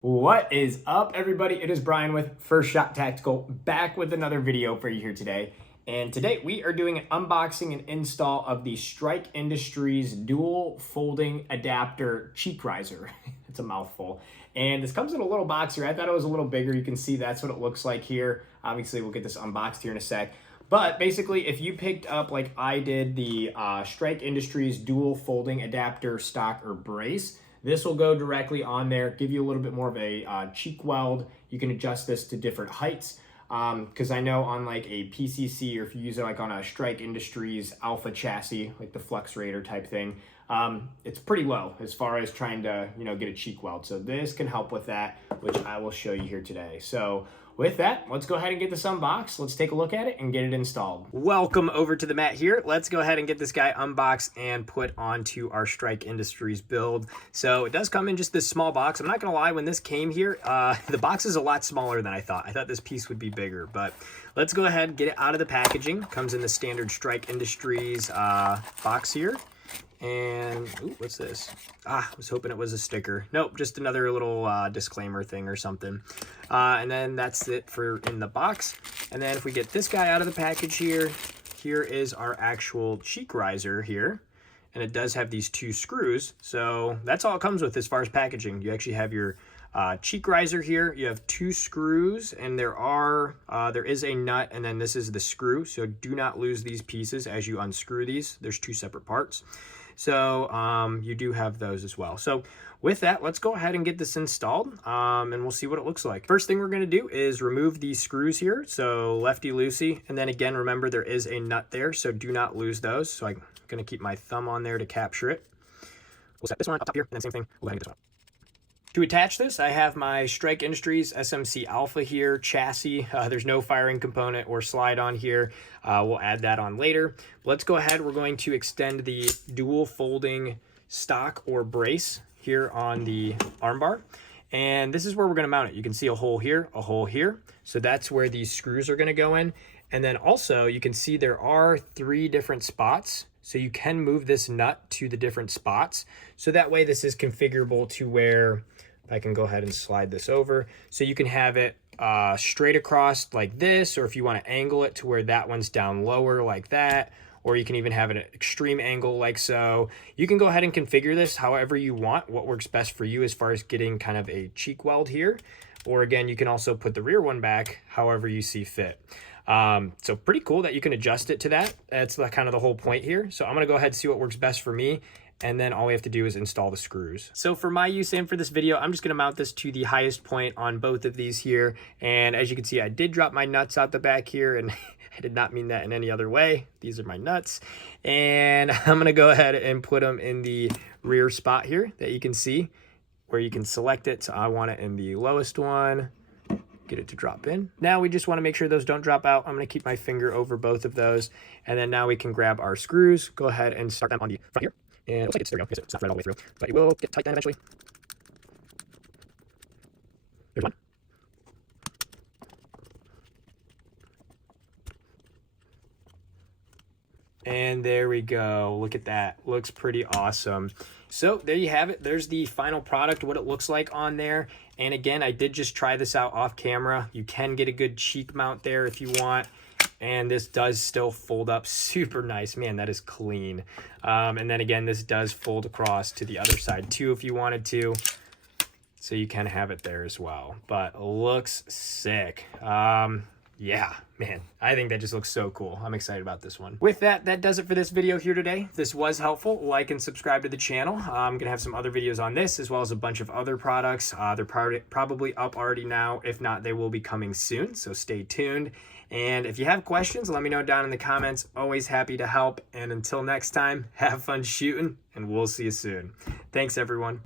What is up, everybody? It is Brian with First Shot Tactical, back with another video for you here today. And today we are doing an unboxing and install of the Strike Industries dual folding adapter cheek riser. It's a mouthful. And this comes in a little box here. I thought it was a little bigger. You can see that's what it looks like here. Obviously, we'll get this unboxed here in a sec. But basically, if you picked up, like I did, the Strike Industries dual folding adapter stock or brace, this will go directly on there, give you a little bit more of a cheek weld. You can adjust this to different heights. Because I know on like a PCC, or if you use it like on a Strike Industries Alpha chassis, like the Flex Raider type thing, it's pretty low as far as trying to, get a cheek weld. So this can help with that, which I will show you here today. So with that, let's go ahead and get this unboxed. Let's take a look at it and get it installed. Welcome over to the mat here. Let's go ahead and get this guy unboxed and put onto our Strike Industries build. So it does come in just this small box. I'm not gonna lie, when this came here, the box is a lot smaller than I thought. I thought this piece would be bigger, but let's go ahead and get it out of the packaging. Comes in the standard Strike Industries box here. And ooh, what's this? I was hoping it was a sticker. Nope, just another little disclaimer thing or something. And then that's it for in the box. And then if we get this guy out of the package here, here is our actual cheek riser here. And it does have these two screws. So that's all it comes with as far as packaging. You actually have your cheek riser here. You have two screws, and there is a nut, and then this is the screw. So do not lose these pieces as you unscrew these. There's two separate parts. So you do have those as well. So with that, let's go ahead and get this installed, and we'll see what it looks like. First thing we're gonna do is remove these screws here. So lefty-loosey, and then again, remember there is a nut there, so do not lose those. So I'm gonna keep my thumb on there to capture it. We'll set this one up top here, and then same thing, we'll go ahead and get this one up. To attach this, I have my Strike Industries SMC Alpha here chassis. There's no firing component or slide on here. We'll add that on later. Let's go ahead. We're going to extend the dual folding stock or brace here on the armbar. And this is where we're going to mount it. You can see a hole here, a hole here. So that's where these screws are going to go in. And then also you can see there are 3 different spots. So you can move this nut to the different spots. So that way this is configurable to where I can go ahead and slide this over. So you can have it straight across like this, or if you want to angle it to where that one's down lower like that, or you can even have it at an extreme angle like so. You can go ahead and configure this however you want, what works best for you as far as getting kind of a cheek weld here. Or again, you can also put the rear one back however you see fit. So pretty cool that you can adjust it to that. That's kind of the whole point here. So I'm gonna go ahead and see what works best for me, and then all we have to do is install the screws. So for my use and for this video, I'm just gonna mount this to the highest point on both of these here. And as you can see, I did drop my nuts out the back here, and I did not mean that in any other way. These are my nuts. And I'm gonna go ahead and put them in the rear spot here that you can see, where you can select it. So I want it in the lowest one. Get it to drop in. Now we just want to make sure those don't drop out. I'm going to keep my finger over both of those. And then now we can grab our screws, go ahead and start them on the front here. And it looks like there we go. It's not right all the way through, but it will get tight then eventually. There's one. And there we go. Look at that. Looks pretty awesome. So there you have it. There's the final product, what it looks like on there. And again, I did just try this out off camera. You can get a good cheek mount there if you want. And this does still fold up super nice. Man, that is clean. And then again, this does fold across to the other side too if you wanted to. So you can have it there as well. But looks sick. Yeah, man, I think that just looks so cool. I'm excited about this one. With that, that does it for this video here today. If this was helpful, like and subscribe to the channel. I'm gonna have some other videos on this as well as a bunch of other products. They're probably up already now. If not, they will be coming soon, so stay tuned. And if you have questions, let me know down in the comments. Always happy to help. And until next time, have fun shooting, and we'll see you soon. Thanks, everyone.